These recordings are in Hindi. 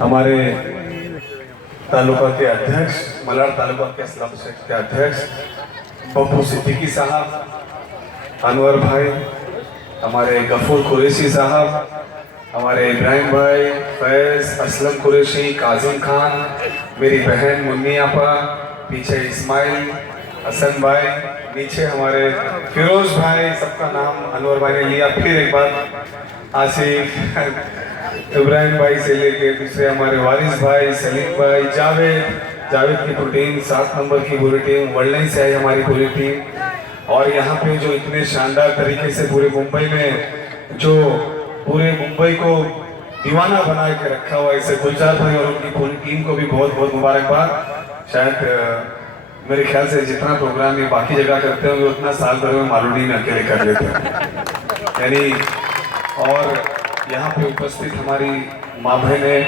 हमारे तालुका के अध्यक्ष, मलाड तालुका के इस्लाम शेख के अध्यक्ष बब्बू सिद्दीकी साहब, अनवर भाई, हमारे गफूर कुरैशी साहब, हमारे इब्राहिम भाई, फैज, असलम कुरैशी, काजिम खान, मेरी बहन मुन्नी आपा, पीछे इस्माइल, हसन भाई, नीचे हमारे फिरोज भाई, सबका नाम अनवर भाई ने लिया। फिर एक बार आसिफ, इब्राहिम भाई से लेके दूसरे हमारे वारिस भाई, सलीम भाई, जावेद की पूरी टीम, 7 नंबर की पूरी टीम, वर्ल्ड से आई हमारी पूरी टीम। और यहाँ पे जो इतने शानदार तरीके से पूरे मुंबई में जो पूरे मुंबई को दीवाना बना के रखा हुआ ऐसे गुलजार भाई और उनकी पूरी टीम को भी बहुत बहुत मुबारकबाद। शायद मेरे ख्याल से जितना प्रोग्राम ये बाकी जगह करते होंगे उतना साल भर में मालूनी में अकेले कर लेते हैं यानी। और यहाँ पे उपस्थित हमारी माँ बहने,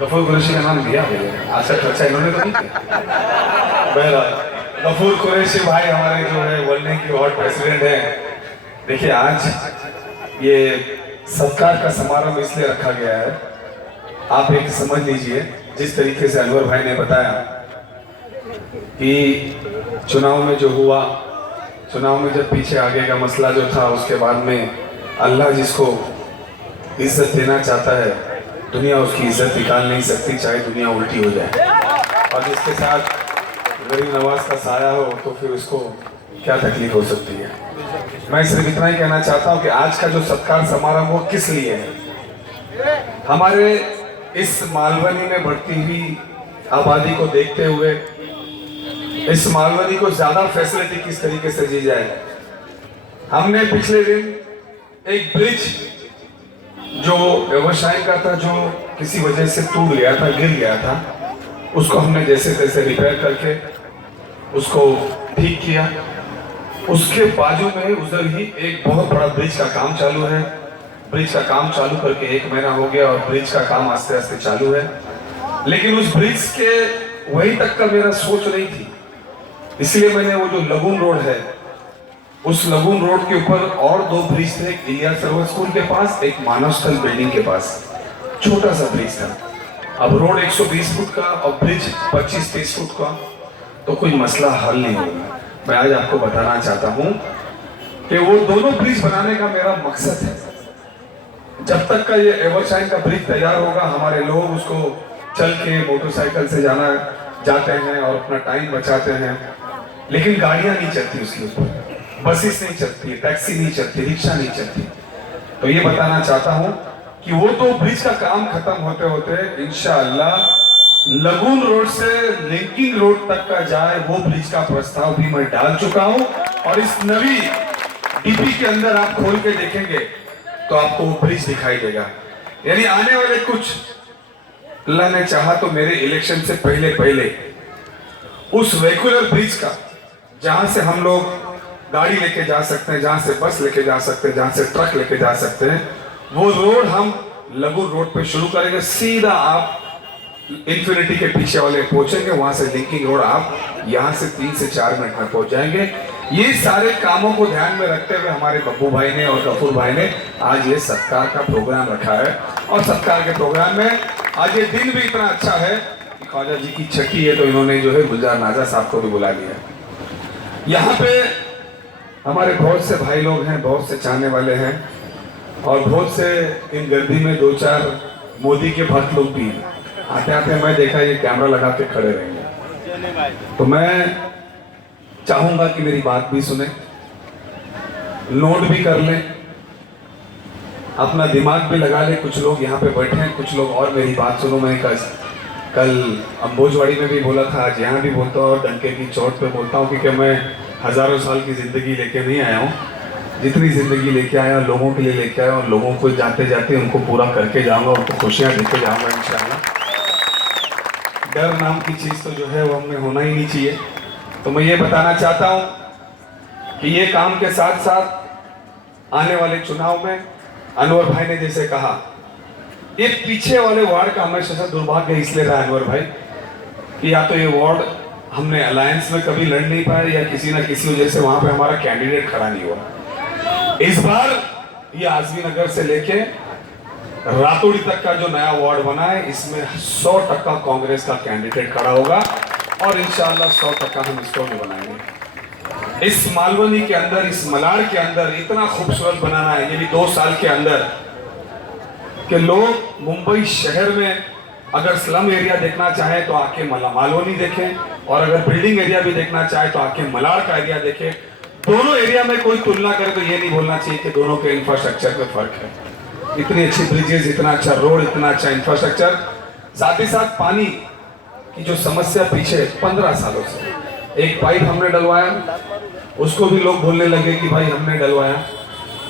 गफूर कुरैशी का नाम दिया है, आशा अच्छा इन्होंने तो नहीं किया। बहरहाल गफूर कुरैशी भाई हमारे जो है वर्ल्ड की वार्ड प्रेसिडेंट है। देखिए आज ये सत्कार का समारोह इसलिए रखा गया है, आप एक समझ लीजिए जिस तरीके से अनवर भाई ने बताया कि चुनाव में जो हुआ, चुनाव में जब पीछे आगे का मसला जो था, उसके बाद में अल्लाह जिसको इज्जत देना चाहता है दुनिया उसकी इज्जत निकाल नहीं सकती, चाहे दुनिया उल्टी हो जाए। और जिसके साथ गरीब नवाज का साया हो तो फिर उसको क्या तकलीफ हो सकती है। मैं सिर्फ इतना ही कहना चाहता हूँ कि आज का जो सत्कार समारोह वो किस लिए है। हमारे इस मालवनी में बढ़ती हुई आबादी को देखते हुए इस मालवनी को ज्यादा फैसिलिटी किस तरीके से दी जाए। हमने पिछले दिन एक ब्रिज जो व्यवसाय का था, जो किसी वजह से टूट गया था, गिर गया था, उसको हमने जैसे तैसे रिपेयर करके उसको ठीक किया। उसके बाजू में उधर ही एक बहुत बड़ा ब्रिज का काम चालू है। ब्रिज का काम चालू करके 1 महीना हो गया और ब्रिज का काम आस्ते आस्ते चालू है। लेकिन उस ब्रिज के वहीं तक का मेरा सोच नहीं थी, इसलिए मैंने वो जो लगून रोड है, उस लगून रोड के ऊपर और 2 ब्रिज थे, एक इंडिया सर्वर स्कूल के पास, एक मानव स्थल बिल्डिंग के पास, छोटा सा ब्रिज था। अब रोड 120 फुट का और ब्रिज 25-30 फुट का, तो कोई मसला हल नहीं होगा। मैं आज आपको बताना चाहता हूं कि वो दोनों ब्रिज बनाने का मेरा मकसद है। जब तक का ये एवरशाइन का ब्रिज तैयार होगा, हमारे लोग उसको चल के मोटरसाइकिल से जाते हैं और अपना टाइम बचाते हैं, लेकिन गाड़ियां नहीं चलती उसके ऊपर, बसेस नहीं चलती, टैक्सी नहीं चलती, रिक्शा नहीं चलती। तो ये बताना चाहता हूं कि वो तो ब्रिज का काम खत्म होते होते इंशाअल्लाह लगून रोड से लिंकिंग रोड तक का जाए, वो ब्रिज का प्रस्ताव भी मैं डाल चुका हूं। और इस नवी डीपी के अंदर आप खोल के देखेंगे तो आपको वो ब्रिज दिखाई देगा। यानी आने वाले कुछ, अल्लाह ने चाहा तो मेरे इलेक्शन से पहले उस रेगुलर ब्रिज का, जहां से हम लोग गाड़ी लेके जा सकते हैं, जहां से बस लेके जा सकते हैं, जहां से ट्रक लेके जा सकते हैं, वो रोड हम लगून रोड पे शुरू करेंगे। सीधा आप इन्फिनिटी के पीछे वाले पहुंचेंगे, वहां से लिंकिंग रोड आप यहां से 3 से 4 मिनट में पहुंच जाएंगे। ये सारे कामों को ध्यान में रखते हुए हमारे बब्बू भाई ने और गफूर भाई ने आज ये सत्कार का प्रोग्राम रखा है। और सत्कार के प्रोग्राम में आज ये दिन भी इतना अच्छा है कि ख्वाजा जी की छठी है, तो इन्होंने जो है गुलजार नाजा साहब को भी बुला लिया। यहाँ पे हमारे बहुत से भाई लोग हैं, बहुत से चाहने वाले हैं, और बहुत से इन गर्दी में 2-4 मोदी के भक्त लोग भी हैं। आते आते मैं देखा ये कैमरा लगा के खड़े रहेंगे, तो मैं चाहूंगा कि मेरी बात भी सुने, नोट भी कर लें, अपना दिमाग भी लगा ले। कुछ लोग यहाँ पे बैठे हैं, कुछ लोग और मेरी बात सुनो। मैं कल अंबोजवाड़ी में भी बोला था, आज यहाँ भी बोलता हूँ और डंके की चोट पे बोलता हूँ, क्योंकि मैं हजारों साल की जिंदगी लेके नहीं आया हूँ। जितनी जिंदगी लेके आया लोगों के लिए लेके आया, और लोगों को जाते जाते उनको पूरा करके जाऊंगा, उनको खुशियाँ देके जाऊंगा इंशाल्लाह। डर नाम की चीज तो जो है वो हमें होना ही नहीं चाहिए। तो मैं ये बताना चाहता हूं कि ये काम के साथ साथ आने वाले चुनाव में अनवर भाई ने जैसे कहा, ये पीछे वाले वार्ड का हमेशा से दुर्भाग्य इसलिए रहा अनवर भाई कि या तो ये वार्ड हमने अलायंस में कभी लड़ नहीं पाए, या किसी ना किसी वजह से वहां पे हमारा कैंडिडेट खड़ा नहीं हुआ। इस बार ये आजमी नगर से लेके रातोड़ी तक का जो नया वार्ड बना है इसमें 100% कांग्रेस का कैंडिडेट खड़ा होगा और इंशाल्लाह 100% हम इसको भी बनाएंगे। इस मालवनी के अंदर, इस मलाड के अंदर इतना खूबसूरत बनाना है, ये भी 2 साल के अंदर, कि लोग मुंबई शहर में अगर स्लम एरिया देखना चाहे तो आके मालवनी देखें, और अगर बिल्डिंग एरिया भी देखना चाहे तो आके मलाड का एरिया देखें। दोनों एरिया में कोई तुलना करे तो ये नहीं बोलना चाहिए कि दोनों के इंफ्रास्ट्रक्चर में फर्क है। इतनी अच्छी ब्रिजेस, इतना अच्छा रोड, इतना अच्छा इंफ्रास्ट्रक्चर, साथ ही साथ पानी की जो समस्या पीछे 15 सालों से, एक पाइप हमने डलवाया, उसको भी लोग बोलने लगे कि भाई हमने डलवाया,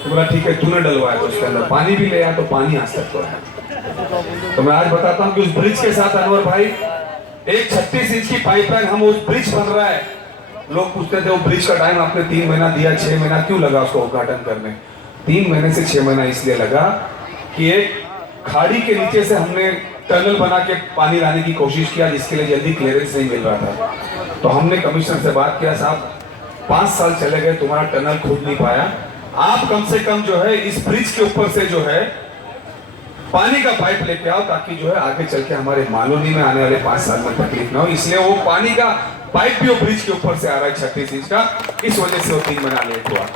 तो बोला ठीक है तूने डलवाया, तो उसके अंदर पानी भी ले आया, तो पानी आज तक तो है। तो मैं आज बताता हूँ कि उस ब्रिज के साथ अनवर भाई, एक 36 इंच की पाइपलाइन, हम उस ब्रिज बन रहा है, लोग पूछते थे वो ब्रिज का टाइम आपने 3 महीना दिया, 6 महीना क्यों लगा उसको उद्घाटन करने? 3 महीने से 6 महीना इसलिए लगा कि एक खाड़ी के नीचे से हमने टनल बना के पानी लाने की कोशिश किया, जिसके लिए जल्दी क्लियरेंस नहीं मिल रहा था। तो हमने कमिश्नर से बात किया, साहब 5 साल चले गए, तुम्हारा टनल खुद नहीं पाया, आप कम से कम जो है इस ब्रिज के ऊपर से जो है पानी का पाइप लेके आओ, ताकि जो है आगे चल के हमारे मालवनी में आने वाले 5 साल में तकलीफ ना हो। इसलिए वो पानी का पाइप भी वो ब्रिज के ऊपर से आ रहा है 36 इंच का, इस वजह से वो 3 महीना लेट हुआ।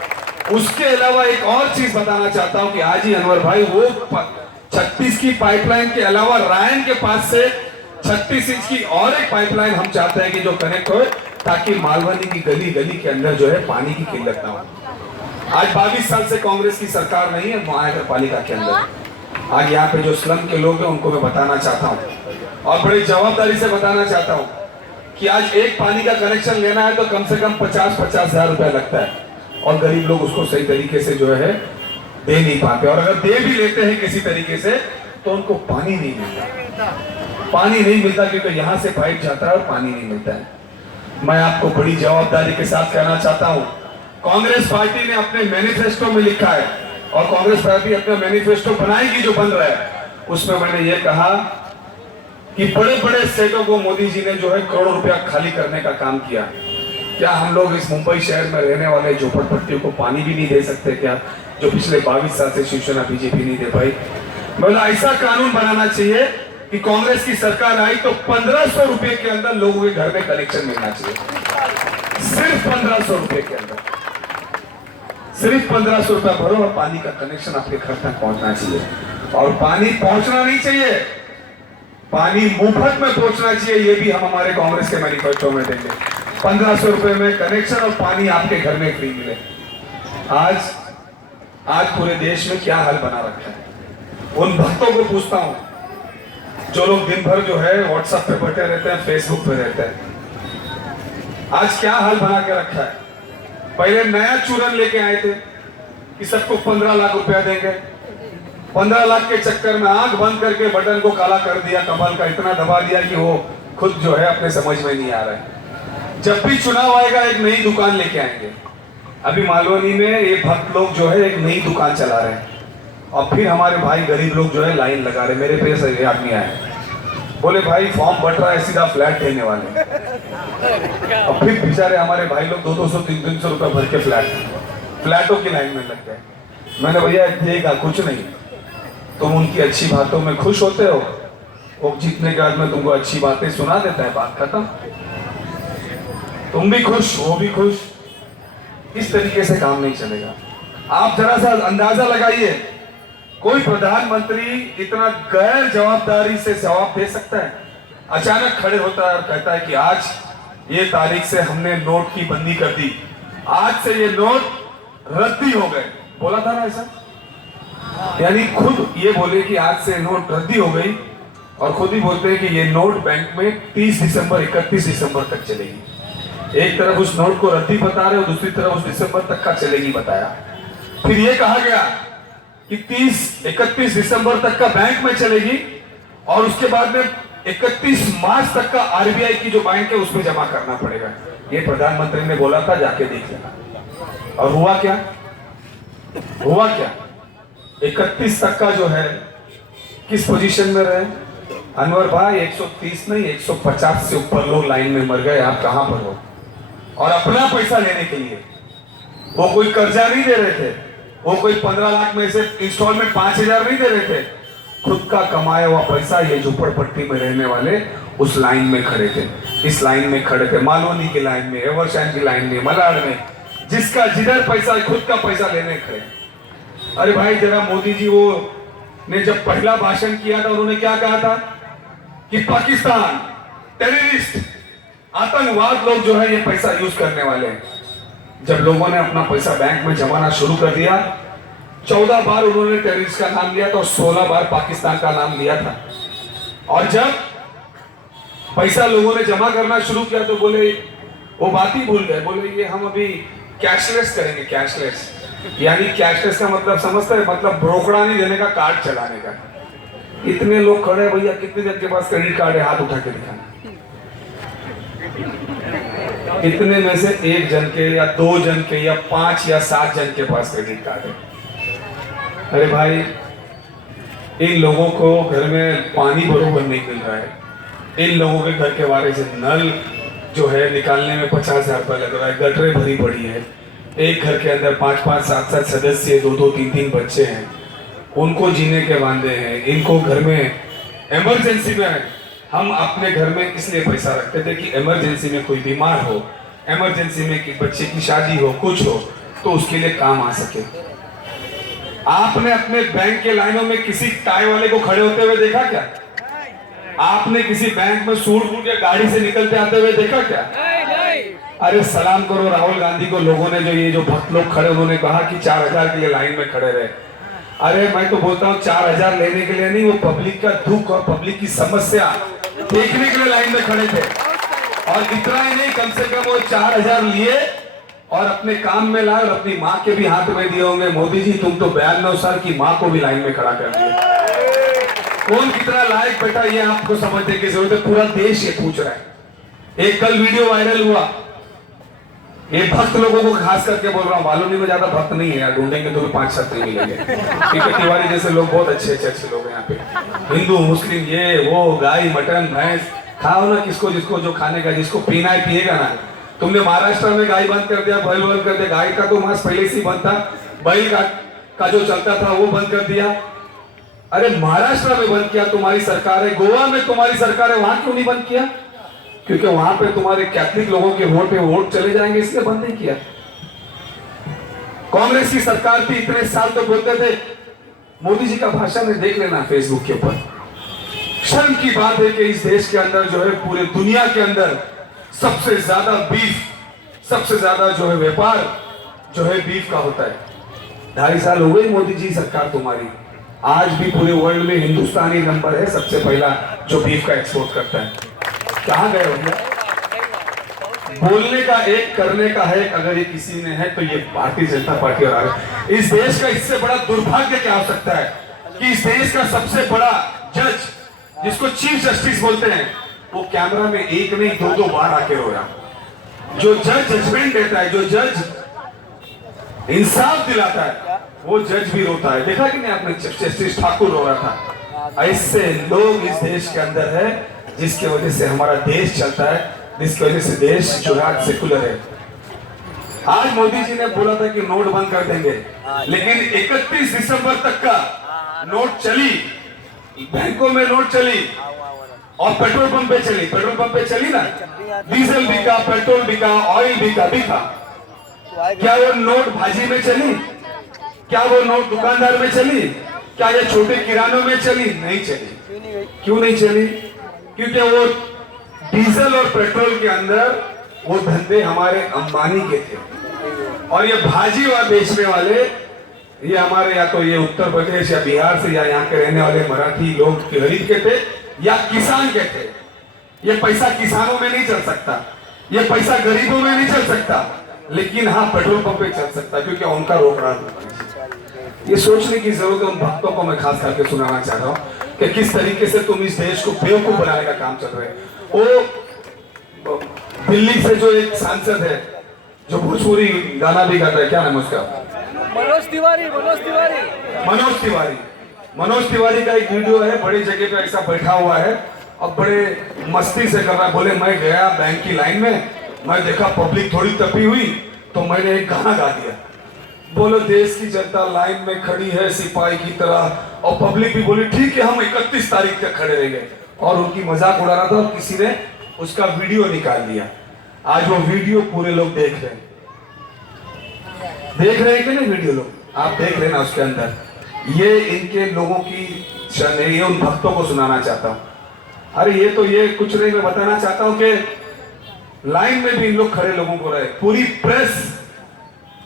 उसके अलावा एक और चीज बताना चाहता हूं कि आज ही अनवर भाई वो 36 की पाइपलाइन के अलावा रायन के पास से 36 इंच की और एक पाइपलाइन हम चाहते हैं कि जो कनेक्ट हो, ताकि मालवनी की गली गली के अंदर जो है पानी की किल्लत ना हो। आज 22 साल से कांग्रेस की सरकार नहीं है महानगर पालिका के अंदर। आज यहाँ पे जो स्लम के लोग हैं उनको मैं बताना चाहता हूँ और बड़ी जवाबदारी से बताना चाहता हूँ कि आज एक पानी का कनेक्शन लेना है तो कम से कम 50-50 हजार रुपया लगता है, और गरीब लोग उसको सही तरीके से जो है दे नहीं पाते, और अगर दे भी लेते हैं किसी तरीके से तो उनको पानी नहीं मिलता। पानी नहीं मिलता क्योंकि यहाँ से पाइप जाता है और पानी नहीं मिलता है। मैं आपको बड़ी जवाबदारी के साथ कहना चाहता हूँ, कांग्रेस पार्टी ने अपने मैनिफेस्टो में लिखा है, और कांग्रेस पार्टी अपना मैनिफेस्टो बनाएगी जो बन रहा है, उसमें मैंने ये कहा कि बड़े बड़े स्टेटों को मोदी जी ने जो है करोड़ों रुपया खाली करने का काम किया। क्या हम लोग इस मुंबई शहर में रहने वाले झोपड़पट्टियों को पानी भी नहीं दे सकते क्या, जो पिछले 22 साल से शिवसेना बीजेपी नहीं दे पाई? बोला ऐसा कानून बनाना चाहिए कि कांग्रेस की सरकार आई तो 1500 रुपए के अंदर लोगों के घर में कनेक्शन मिलना चाहिए। सिर्फ 1500 रुपए के अंदर, सिर्फ 1500 रुपया भरो और पानी का कनेक्शन आपके घर तक पहुंचना चाहिए। और पानी पहुंचना नहीं चाहिए, पानी मुफ्त में पहुंचना चाहिए। ये भी हम हमारे कांग्रेस के मैनिफेस्टो में देंगे, 1500 रुपए में कनेक्शन और पानी आपके घर में फ्री मिले। आज पूरे देश में क्या हाल बना रखा है। उन भक्तों को पूछता हूं जो लोग दिन भर जो है व्हाट्सएप पे बैठे रहते हैं, फेसबुक पे रहते हैं, आज क्या हाल बना के रखा है। पहले नया चूरन लेके आए थे कि सबको 15 लाख रुपया देंगे, 15 लाख के चक्कर में आंख बंद करके बटन को काला कर दिया, कमल का इतना दबा दिया कि वो खुद जो है अपने समझ में नहीं आ रहा है। जब भी चुनाव आएगा एक नई दुकान लेके आएंगे। अभी मालवनी में ये भक्त लोग जो है एक नई दुकान चला रहे हैं, और फिर हमारे भाई गरीब लोग जो है लाइन लगा रहे। मेरे पे से आदमी आए, बोले भाई फॉर्म बट रहा है, सीधा फ्लैट देने वाले। और फिर बेचारे हमारे भाई लोग 200-300 रुपए भर के फ्लैटों की लाइन में लग गए। मैंने भैया देगा कुछ नहीं, तुम उनकी अच्छी बातों में खुश होते हो, वो जीतने के बाद में तुमको अच्छी बातें सुना देता है, बात खत्म। तुम भी खुश, वो भी खुश। इस तरीके से काम नहीं चलेगा। आप जरा सा अंदाजा लगाइए, कोई प्रधानमंत्री इतना गैर जवाबदारी से जवाब दे सकता है? अचानक खड़े होता है और कहता है कि आज ये तारीख से हमने नोट की बंदी कर दी, आज से ये नोट रद्दी हो गए। बोला था ना ऐसा? यानी खुद ये बोले कि आज से नोट रद्दी हो गई, और खुद ही बोलते हैं कि ये नोट बैंक में 30 दिसंबर 31 दिसंबर तक चलेगी। एक तरफ उस नोट को रद्दी बता रहे हो, दूसरी तरफ उस दिसंबर तक का चलेगी बताया। फिर ये कहा गया कि 30-31 दिसंबर तक का बैंक में चलेगी, और उसके बाद में 31 मार्च तक का आरबीआई की जो बैंक है उसमें जमा करना पड़ेगा। ये प्रधानमंत्री ने बोला था, जाके देख लेना। और हुआ क्या? 31 तक का जो है किस पोजीशन में रहे अनवर भाई? 130 नहीं 150 से ऊपर लोग लाइन में मर गए। आप कहां पर हो? और अपना पैसा लेने के लिए वो कोई कर्जा नहीं दे रहे थे, वो कोई 15 लाख में से इंस्टॉलमेंट 5000 नहीं दे रहे थे, खुद का कमाया हुआ पैसा ये झोपड़पट्टी में रहने वाले उस लाइन में खड़े थे, इस लाइन में खड़े थे, मालवनी की लाइन में, एवरशाइन की लाइन में, मलाड में, जिसका जिधर पैसा है खुद का पैसा लेने खड़े। अरे भाई जरा मोदी जी वो ने जब पहला भाषण किया था उन्होंने क्या कहा था कि पाकिस्तान टेररिस्ट आतंकवाद लोग जो है ये पैसा यूज करने वाले हैं। जब लोगों ने अपना पैसा बैंक में जमाना शुरू कर दिया, 14 बार उन्होंने टेररिस्ट का नाम लिया था और 16 बार पाकिस्तान का नाम लिया था। और जब पैसा लोगों ने जमा करना शुरू किया तो बोले, वो बात ही भूल गए, बोले ये हम अभी कैशलेस करेंगे। कैशलेस यानी कैशलेस का मतलब समझते हैं, मतलब ब्रोकड़ा नहीं देने का, कार्ड चलाने का। इतने लोग खड़े, भैया कितने जन के पास क्रेडिट कार्ड है, हाथ उठा के दिखाना। इतने में से 1 जन के या 2 जन के या 5 या 7 जन के पास क्रेडिट कार्ड है। अरे भाई इन लोगों को घर में पानी बरोबर नहीं मिल रहा है, इन लोगों के घर के बारे से नल जो है निकालने में 50,000 रुपये लग रहा है, गटरें भरी पड़ी है, एक घर के अंदर 5-5, 7-7 सदस्य, 2-2, 3-3 बच्चे हैं, उनको जीने के वांदे हैं। इनको घर में इमरजेंसी में, हम अपने घर में इसलिए पैसा रखते थे कि इमरजेंसी में कोई बीमार हो, इमरजेंसी में कि बच्चे की शादी हो, कुछ हो, तो उसके लिए काम आ सके। आपने अपने बैंक के लाइनों में किसी टाई वाले को खड़े होते हुए देखा क्या? आपने किसी बैंक में सूट बूट या गाड़ी से निकलते आते हुए देखा क्या? अरे सलाम करो राहुल गांधी को, लोगों ने जो भक्त लोग खड़े, उन्होंने कहा कि 4,000 के लिए लाइन में खड़े रहे। अरे मैं तो बोलता हूँ 4,000 लेने के लिए नहीं, वो पब्लिक का दुख और पब्लिक की समस्या देखने के लिए लाइन में खड़े थे। और इतना ही नहीं, कम से कम वो 4,000 लिए और अपने काम में लाए और अपनी माँ के भी हाथ में दिए होंगे। मोदी जी तुम तो 92 साल की माँ को भी लाइन में खड़ा कर दिया। कौन कितना लायक बेटा ये आपको समझने की जरूरत है, पूरा देश ये पूछ रहा है। एक कल वीडियो वायरल हुआ, ये भक्त लोगों को खास करके बोल रहा हूँ, मालूम में ज्यादा भक्त नहीं है यार, ढूंढेंगे तो भी 5-7 नहीं मिलेंगे। तिवारी जैसे लोग बहुत अच्छे लोग हैं यहाँ पे, हिंदू मुस्लिम ये वो, गाय मटन भैंस खाओ ना, किसको जिसको जो खाने का, जिसको पीना है पिएगा ना। तुमने महाराष्ट्र में गाय बंद कर दिया, बैल बंद कर दिया, गाय का तो मांस पहले से ही बंद था, बैल का जो चलता था वो बंद कर दिया। अरे महाराष्ट्र में बंद किया तुम्हारी सरकार है, गोवा में तुम्हारी सरकार है, वहां क्यों नहीं बंद किया? क्योंकि वहां पे तुम्हारे कैथलिक लोगों के वोट पे वोट चले जाएंगे, इसलिए बंद नहीं किया। कांग्रेस की सरकार थी, इतने साल तो बोलते थे। मोदी जी का भाषण है, देख लेना फेसबुक के ऊपर। शर्म की बात है कि इस देश के अंदर जो है, पूरे दुनिया के अंदर सबसे ज्यादा बीफ, सबसे ज्यादा जो है व्यापार जो है बीफ का होता है। 2.5 साल हो गए मोदी जी सरकार तुम्हारी, आज भी पूरे वर्ल्ड में हिंदुस्तानी नंबर है सबसे पहला जो बीफ का एक्सपोर्ट करता है। कहां गए भैया? बोलने का एक, करने का है। अगर ये किसी ने है तो ये भारतीय जनता पार्टी। और इस देश का इससे बड़ा दुर्भाग्य क्या हो सकता है कि इस देश का सबसे बड़ा जज, जिसको चीफ जस्टिस बोलते हैं, वो कैमरा में एक नहीं 2-2 बार आके रोया। जो जज जजमेंट देता है, जो जज इंसाफ दिलाता है, वो जज भी रोता है। देखा कि नहीं आपने? चीफ जस्टिस ठाकुर रो रहा था। ऐसे लोग इस देश के अंदर है, जिसकी वजह से हमारा देश चलता है, जिसकी वजह से देश जो है आज सेकुलर है। आज मोदी जी ने बोला था कि नोट बंद कर देंगे, लेकिन 31 दिसंबर तक का नोट चली, बैंकों में नोट चली और पेट्रोल पंप पे चली। पेट्रोल पंप पे चली ना, डीजल बिका, पेट्रोल बिका, ऑयल बिका। क्या वो नोट भाजी में चली? क्या वो नोट दुकानदार में चली? क्या ये छोटे किरानों में चली? नहीं चली। क्यों नहीं चली? क्योंकि वो डीजल और पेट्रोल के अंदर वो धंधे हमारे अंबानी के थे, और ये भाजी और बेचने वाले ये हमारे या तो ये उत्तर प्रदेश या बिहार से या यहाँ के रहने वाले मराठी लोग गरीब के थे या किसान के थे। ये पैसा किसानों में नहीं चल सकता, ये पैसा गरीबों में नहीं चल सकता, लेकिन हाँ पेट्रोल पंप पे चल सकता, क्योंकि उनका रोकड़ा। ये सोचने की जरूरत है। उन भक्तों को मैं खास करके सुनाना चाह रहा हूँ कि किस तरीके से तुम इस देश को बेवकूफ बनाने का काम चल रहे हैं। वो दिल्ली से जो एक सांसद है जो भोजपुरी गाना भी गाता है, क्या नाम है उसका? मनोज तिवारी का एक वीडियो है, बड़ी जगह पे ऐसा बैठा हुआ है और बड़े मस्ती से कर रहा है। बोले मैं गया बैंक की लाइन में, मैं देखा पब्लिक थोड़ी तपी हुई तो मैंने एक गाना गा दिया। बोलो देश की जनता लाइन में खड़ी है सिपाही की तरह, और पब्लिक भी बोली ठीक है, हम 31 तारीख तक खड़े रह गए और उनकी मजाक उड़ा रहा था और किसी ने उसका वीडियो निकाल लिया। आज वो वीडियो पूरे लोग देख रहे हैं कि नहीं? वीडियो लोग आप देख रहे ना, उसके अंदर ये इनके लोगों की क्षण है, ये उन भक्तों को सुनाना चाहता हूं। अरे ये कुछ नहीं, मैं बताना चाहता हूं कि लाइन में भी इन लोग खड़े लोगों को रहे। पूरी प्रेस,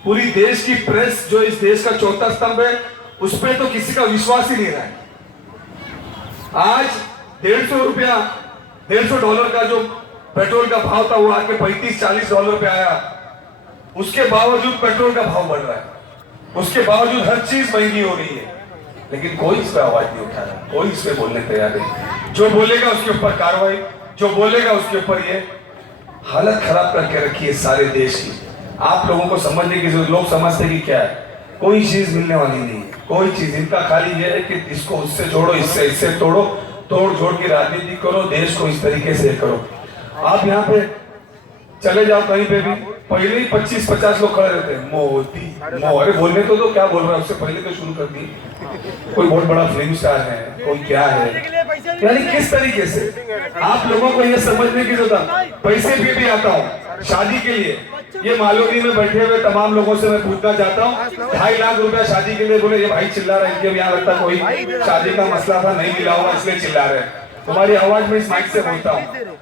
पूरी देश की प्रेस जो इस देश का चौथा स्तंभ है, उस पर तो किसी का विश्वास ही नहीं रहा है। आज $150 का जो पेट्रोल का भाव था वो आके $35-40 पे आया। उसके बावजूद पेट्रोल का भाव बढ़ रहा है, उसके बावजूद हर चीज महंगी हो रही है, लेकिन कोई इस पर आवाज नहीं उठा रहा, कोई इस पे बोलने तैयार नहीं। जो बोलेगा उसके ऊपर कार्रवाई, जो बोलेगा उसके ऊपर ये हालत खराब करके रखी है सारे देश की। आप लोगों को समझने की जरूरत, लोग समझते कि क्या है, कोई चीज मिलने वाली नहीं है, कोई चीज। इनका खाली ये है कि इसको उससे जोड़ो, इससे तोड़ो, तोड़ जोड़ की राजनीति करो, देश को इस तरीके से करो। आप यहाँ पे चले जाओ कहीं पे भी, पहले ही 25-50 लोग खड़े रहते हैं, मोदी अरे बोलने तो क्या बोल रहा है, उससे पहले तो शुरू कर दी। कोई बहुत बड़ा फिल्म स्टार है, कोई क्या है, यानी किस तरीके से आप लोगों को ये समझने की जरूरत। पैसे भी आता हूँ शादी के लिए, ये मालोनी में बैठे हुए तमाम लोगों से मैं पूछना चाहता हूँ, 2.5 लाख रुपया शादी के लिए। बोले ये भाई चिल्ला रहे हैं, यहाँ लगता कोई शादी का मसला था, नहीं मिला होगा इसलिए चिल्ला रहे हैं। तुम्हारी आवाज में इस माइक से बोलता हूँ।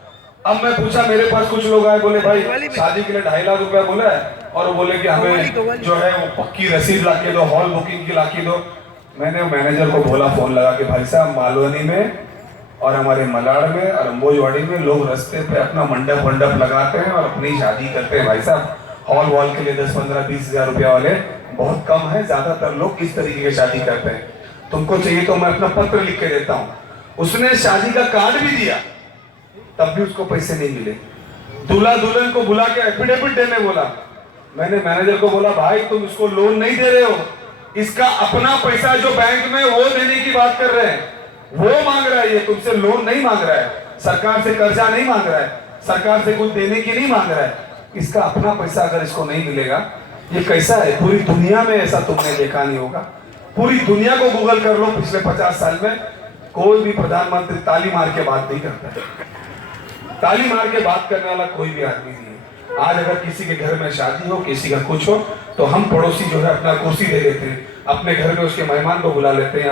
अब मैं पूछा, मेरे पास कुछ लोग आए, बोले भाई शादी के लिए 2.5 लाख रुपया बोला है, और वो बोले कि हमें जो है वो पक्की रसीद ला के दो, हॉल बुकिंग की ला के दो। मैंने मैनेजर को बोला फोन लगा के, भाई साहब मालवनी में और हमारे मलाड़ में और अंबोजवाड़ी में लोग रास्ते पे अपना मंडप लगाते हैं और अपनी शादी करते हैं। भाई साहब हॉल वॉल के लिए 10-15-20 हजार रुपया वाले बहुत कम है, ज्यादातर लोग इस तरीके की शादी करते हैं। तुमको चाहिए तो मैं अपना पत्र लिख के देता हूँ। उसने शादी का कार्ड भी दिया, तब भी उसको पैसे नहीं मिले। दूल्हा दुल्हन को बुला के एफिडेविट देने बोला। मैंने मैनेजर को बोला, भाई तुम इसको लोन नहीं दे रहे हो, इसका अपना पैसा जो बैंक में वो देने की बात कर रहे हैं, वो मांग रहा है, ये तुमसे लोन नहीं मांग रहा है, सरकार से कर्जा नहीं मांग रहा है, सरकार से कुछ देने की नहीं मांग रहा है। इसका अपना पैसा अगर इसको नहीं मिलेगा, ये कैसा है? पूरी दुनिया में ऐसा तुमने देखा नहीं होगा। पूरी दुनिया को गूगल कर लो, पिछले 50 साल में कोई भी प्रधानमंत्री ताली मार के बात नहीं करता है। ताली मार के बात करने वाला कोई भी आदमी नहीं है। आज अगर किसी के घर में शादी हो, किसी का कुछ हो, तो हम पड़ोसी जो है अपना कुर्सी दे देते हैं, अपने घर में उसके मेहमान को बुला लेते हैं,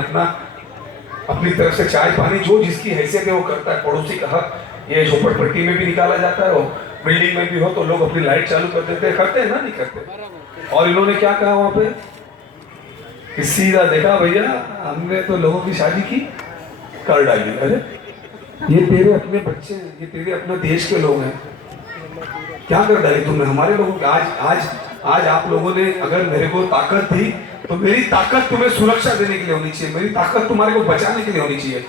अपनी तरफ से चाय पानी जो जिसकी हैसियत है वो करता है। पड़ोसी का हक ये झोपड़पट्टी में भी निकाला जाता है, और बिल्डिंग में भी हो तो लोग अपनी लाइट चालू कर देते हैं, करते हैं ना, नहीं करते। और इन्होंने क्या कहा वहां पे, सीधा देखा भैया हमने तो लोगों की शादी की, कर डाली। अरे ये तेरे अपने बच्चे हैं, ये तेरे अपने देश के लोग हैं, क्या कर डाली तुमने हमारे लोगों की। आज आप लोगों ने, अगर मेरे को ताकत थी तो मेरी ताकत तुम्हें सुरक्षा देने के लिए होनी चाहिए, मेरी ताकत तुम्हारे को बचाने के लिए होनी चाहिए।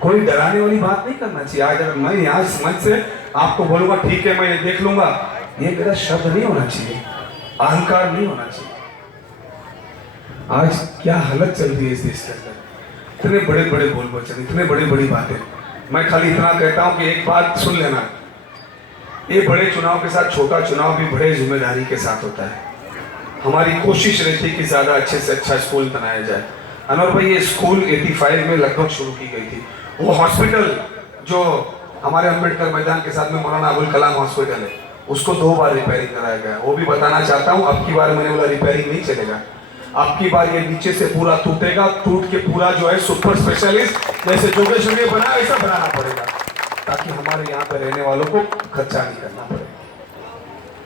कोई डराने वाली बात नहीं करना चाहिए। आज अगर मैं यहाँ समझ से आपको बोलूंगा ठीक है मैं ये देख लूंगा, ये मेरा शब्द नहीं होना चाहिए, अहंकार नहीं होना चाहिए। आज क्या हालत चल रही है इस देश के अंदर, इतने बड़े बड़े बोल वचन, इतने बड़ी बड़ी बातें। मैं खाली इतना कहता हूं कि एक बात सुन लेना, ये बड़े चुनाव के साथ छोटा चुनाव भी बड़े जिम्मेदारी के साथ होता है। हमारी कोशिश रहती है कि ज्यादा अच्छे से अच्छा स्कूल बनाया जाए। अनवर भाई ये स्कूल 85 में लगभग शुरू की गई थी। वो हॉस्पिटल जो हमारे अंबेडकर मैदान के साथ में मौलाना अबुल कलाम हॉस्पिटल है, उसको 2 बार रिपेयरिंग कराया गया। वो भी बताना चाहता हूँ, अब की बार मैंने बोला रिपेयरिंग नहीं चलेगा, अब की बार ये नीचे से पूरा टूटेगा, टूट के पूरा जो है सुपर स्पेशलिस्ट जैसे जोगेश्वरी बना वैसा बनाना पड़ेगा, ताकि हमारे यहाँ पे रहने वालों को खर्चा नहीं करना पड़े।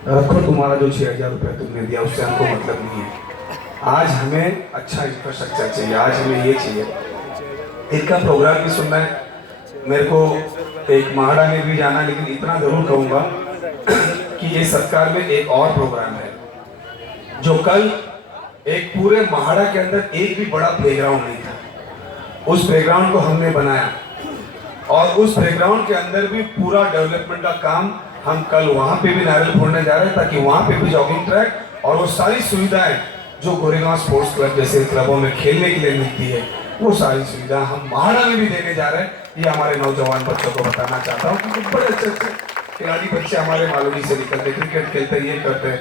रखो तुम्हारा जो 6,000 रुपया तुमने दिया उससे हमको मतलब नहीं है। आज हमें अच्छा इंफ्रास्ट्रक्चर चाहिए, आज हमें ये चाहिए। इनका प्रोग्राम भी सुनना है, मेरे को एक महाड़ा में भी जाना, लेकिन इतना जरूर कहूँगा कि ये सरकार में एक और प्रोग्राम है जो कल एक पूरे महाड़ा के अंदर एक भी बड़ा प्लेग्राउंड नहीं था, उस प्लेग्राउंड को हमने बनाया और उस प्लेग्राउंड के अंदर भी पूरा डेवलपमेंट का काम हम कल वहां पे भी नारियल फोड़ने जा रहे हैं, ताकि वहां पे भी जॉगिंग ट्रैक और वो सारी सुविधाएं जो गोरेगांव स्पोर्ट्स क्लब जैसे क्लबों में खेलने के लिए मिलती है, वो सारी सुविधा हम महाड़ा में भी देने जा रहे हैं। ये हमारे नौजवान बच्चों को बताना चाहता हूँ कि बड़े अच्छे अच्छे खिलाड़ी बच्चे हमारे मालूनी से निकलते, क्रिकेट खेलते, ये करते हैं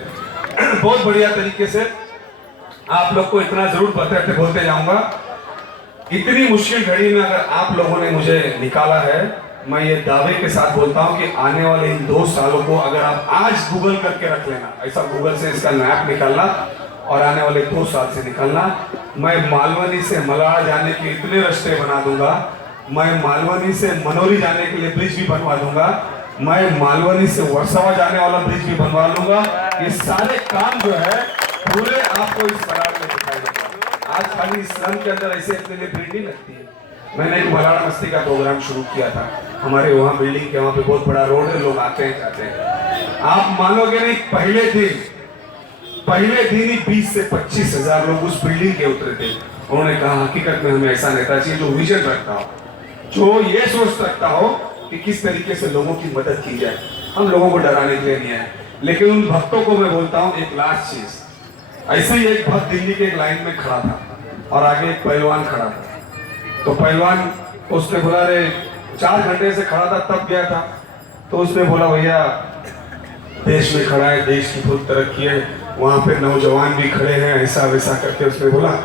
बहुत बढ़िया तरीके से। आप लोग को इतना जरूर बताते बोलते जाऊंगा इतनी मुश्किल घड़ी में अगर आप लोगों ने मुझे निकाला है, मैं ये दावे के साथ बोलता हूं कि आने वाले इन 2 सालों को अगर आप आज गूगल करके रख लेना, ऐसा गूगल से इसका मैप निकालना और आने वाले 2 साल से निकालना, मैं मालवनी से मलाड़ा जाने के इतने रास्ते बना दूंगा, मैं मालवनी से मनोरी जाने के लिए ब्रिज भी बनवा दूंगा, मैं मालवनी से वर्सोवा जाने वाला ब्रिज भी बनवा लूंगा। ये सारे काम जो है पूरे आपको इस मलाड़ में दिखाई देगा। आज खाली इस्लाम के अंदर ऐसे अपने लिए बिल्डिंग लगती है। मैंने एक मलाड़ मस्ती का प्रोग्राम शुरू किया था, हमारे वहाँ बिल्डिंग के वहाँ पे बहुत बड़ा रोड है, लोग आते हैं जाते हैं। आप मानोगे नहीं, पहले दिन ही 20 से 25 हजार लोग उस बिल्डिंग के उतरे थे। उन्होंने कहा हकीकत में हमें ऐसा नेता चाहिए जो विजन रखता हो, जो ये सोच रखता हो कि किस तरीके से लोगों की मदद की जाए। हम लोगों को डराने के लिए नहीं है, लेकिन उन भक्तों को मैं बोलता हूँ एक लास्ट चीज। ऐसे ही एक भक्त दिल्ली के एक लाइन में खड़ा था और आगे एक पहलवान खड़ा था। तो पहलवान उसने बोला, रे 4 घंटे से खड़ा था तब गया था। तो उसने बोला, भैया देश में खड़ा है, देश की बहुत तरक्की है, वहां पे नौजवान भी खड़े हैं, ऐसा वैसा करके उसने बोला।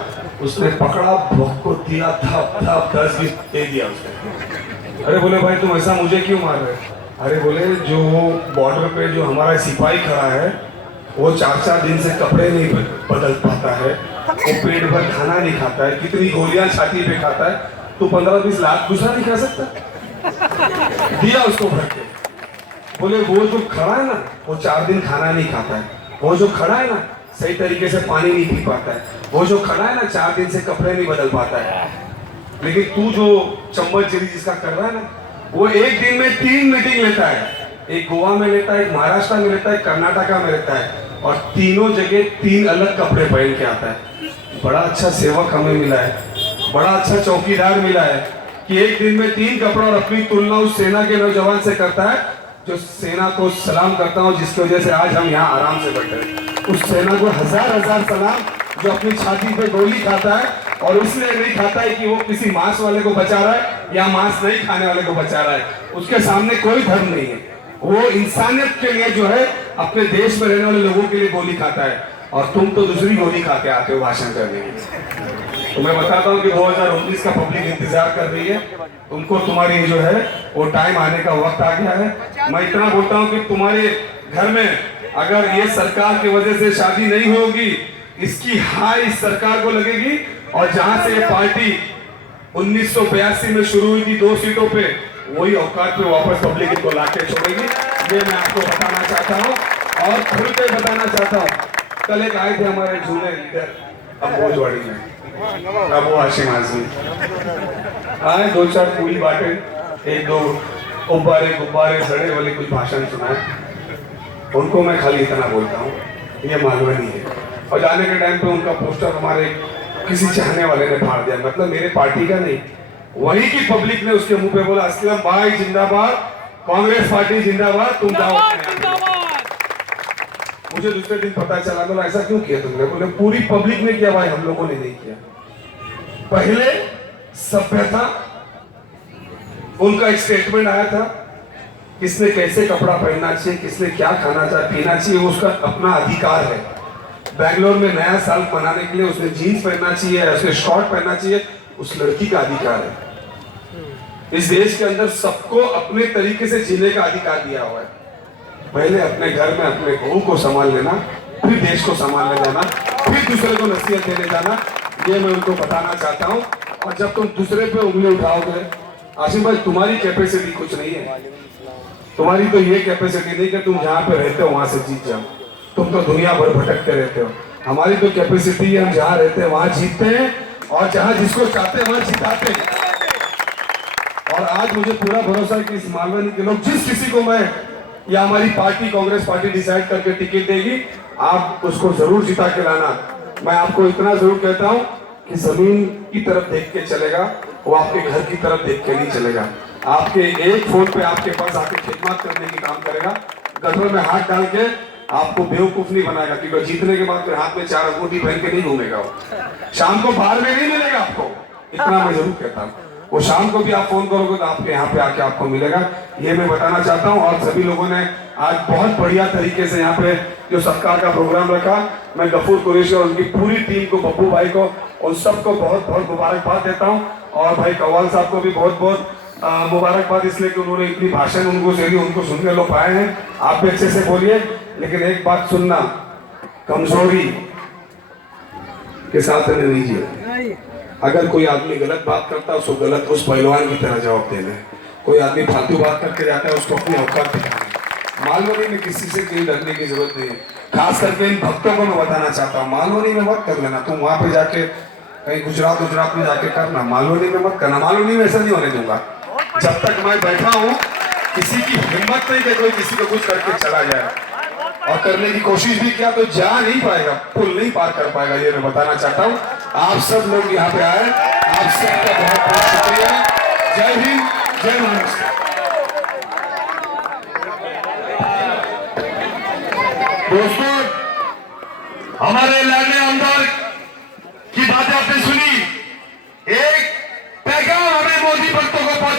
उसने पकड़ा, भक्त को दिया, थप थप 10 भी दे दिया उसने। अरे बोले, भाई तुम ऐसा मुझे क्यों मार रहे? अरे बोले, जो बॉर्डर पे जो हमारा सिपाही खड़ा है वो 4-4 दिन से कपड़े नहीं बदल पाता है, वो पेट भर खाना नहीं खाता है, कितनी गोलियां छाती पे खाता है, तो 15-20 लाख दूसरा नहीं खा सकता? दिया उसको भर के। बोले, वो जो खड़ा है ना, वो 4 दिन खाना नहीं खाता है, वो जो खड़ा है ना सही तरीके से पानी नहीं पी पाता है, वो जो खड़ा है ना 4 दिन से कपड़े नहीं बदल पाता है, लेकिन तू जो चम्मचगिरी जिसका कर रहा है ना, वो एक दिन में 3 मीटिंग लेता है। एक गोवा में लेता है, एक महाराष्ट्र में लेता है, कर्नाटका में लेता है, और तीनों जगह 3 अलग कपड़े पहन के आता है। बड़ा अच्छा सेवक हमें मिला है, बड़ा अच्छा चौकीदार मिला है कि एक दिन में 3 कपड़े, और अपनी तुलना उस सेना के नौजवान से करता है जो सेना को सलाम करता हूँ, जिसकी वजह से आज हम यहाँ आराम से बैठे हैं। उस सेना को हजार सलाम जो अपनी छाती पे गोली खाता है, और इसलिए नहीं खाता है कि वो किसी मांस वाले को बचा रहा है या मांस नहीं खाने वाले को बचा रहा है। उसके सामने कोई धर्म नहीं है, वो इंसानियत के लिए जो है अपने देश में रहने वाले लोगों के लिए गोली खाता है, और तुम तो दूसरी गोली खा के आते हो भाषण करने के लिए। तो मैं बताता हूँ कि 2019 का पब्लिक इंतजार कर रही है, तुमको तुम्हारी जो है वो टाइम आने का वक्त आ गया है। मैं इतना बोलता हूँ कि तुम्हारे घर में अगर ये सरकार की वजह से शादी नहीं होगी, इसकी हाई इस सरकार को लगेगी, और जहां से ये पार्टी 1982 में शुरू हुई थी 2 सीटों पे, वही औकात पे वापस पब्लिक इनको लाके छोड़ेगी। ये मैं आपको बताना चाहता हूँ और खुल के बताना चाहता हूँ। कल एक आए थे हमारे जूनियर लीडर अम्बोजवाड़ी में, अबू हाशिम आजमी आए, 2-4 पूरी बातें, 1-2 गुब्बारे सड़े वाले कुछ भाषण सुनाए। उनको मैं खाली इतना बोलता हूँ, ये मालवनी है। और जाने के टाइम पे उनका पोस्टर हमारे किसी चाहने वाले ने फाड़ दिया, मतलब मेरे पार्टी का नहीं, वही की पब्लिक ने उसके मुंह पे बोला, असलम भाई जिंदाबाद, कांग्रेस पार्टी जिंदाबाद, तुम जाओ। मुझे दूसरे दिन पता चला, बोला ऐसा क्यों किया तुमने? बोले पूरी पब्लिक ने किया भाई, हम लोगों ने नहीं किया। पहले सभ्यता, उनका एक स्टेटमेंट आया था, किसने कैसे कपड़ा पहनना चाहिए, किसने क्या खाना चाहिए पीना चाहिए, उसका अपना अधिकार है। बैंगलोर में नया साल मनाने के लिए उसने जीन्स पहनना चाहिए, उसने शॉर्ट पहनना चाहिए, उस लड़की का अधिकार है। इस देश के अंदर सबको अपने तरीके से जीने का अधिकार दिया हुआ है। पहले अपने घर में अपने बहू को संभाल लेना, फिर देश को संभालने जाना, फिर दूसरे को नसीहत देने जाना, ये मैं उनको बताना चाहता हूँ। और जब तुम दूसरे पे उंगली उठाओगे, आसिम भाई तुम्हारी कैपेसिटी कुछ नहीं है, तुम्हारी तो ये कैपेसिटी नहीं कि तुम जहाँ पे रहते हो वहां से जीत जाओ, तुम तो दुनिया भर भटकते रहते हो। हमारी तो कैपेसिटी है, हम जहाँ रहते हैं वहां जीतते हैं, और जहाँ जिसको चाहते हैं वहां जिताते हैं। और आज मुझे पूरा भरोसा है कि इस मालवनी के लोग, जिस किसी को मैं या हमारी पार्टी कांग्रेस पार्टी डिसाइड करके टिकट देगी, आप उसको जरूर जिता के लाना। मैं आपको इतना जरूर कहता हूं कि जमीन की तरफ देख के चलेगा, वो आपके घर की तरफ देख के नहीं चलेगा। आपके एक फोन पे आपके पास आके खिदमत करने की काम करेगा, गटर में हाथ डाल के आपको बेवकूफ नहीं बनाएगा, क्योंकि जीतने के बाद फिर हाथ में 4 अंगूठी पहन के नहीं घूमेगा वो, शाम को बाहर में नहीं मिलेगा आपको, इतना मैं जरूर कहता हूँ। वो शाम को भी आप फोन करोगे तो आपके यहाँ पे आके आपको मिलेगा। ये मैं बताना चाहता हूँ। और सभी लोगों ने आज बहुत बढ़िया तरीके से यहाँ पे जो सत्कार का प्रोग्राम रखा, मैं गफूर कुरैशी और उनकी पूरी टीम को, बब्बू भाई को, उन सबको बहुत बहुत मुबारकबाद देता हूँ। और भाई कव्वाल साहब को भी बहुत बहुत मुबारकबाद, इसलिए कि उन्होंने इतनी भाषण उनको सुनने लो पाए हैं। आप भी अच्छे से बोलिए, लेकिन एक बात सुनना, कमजोरी के साथ नहीं लीजिए। अगर कोई आदमी गलत बात करता है उसको गलत उस पहलवान की तरह जवाब देना है। कोई आदमी फालतू बात करके जाता है उसको अपनी औकात दिखाना है। मालवनी में किसी से कोई डरने की जरूरत नहीं है। खास करके इन भक्तों को मैं बताना चाहता हूँ, मालवनी में मत कर लेना। तुम वहां पे जाके कहीं गुजरात में जाके करना, मालवनी में मत करना। मालवनी में ऐसा नहीं होने दूंगा। जब तक मैं बैठा हूँ किसी की हिम्मत नहीं कि कोई किसी को कुछ करके चला जाए, और करने की कोशिश भी किया तो जा नहीं पाएगा, पुल नहीं पार कर पाएगा। ये मैं बताना चाहता हूँ। आप सब लोग यहाँ पे आए, आप सबका बहुत बहुत शुक्रिया। जय हिंद, जय महाराष्ट्र। दोस्तों, हमारे लाडले आमदार की बातें आपने सुनी।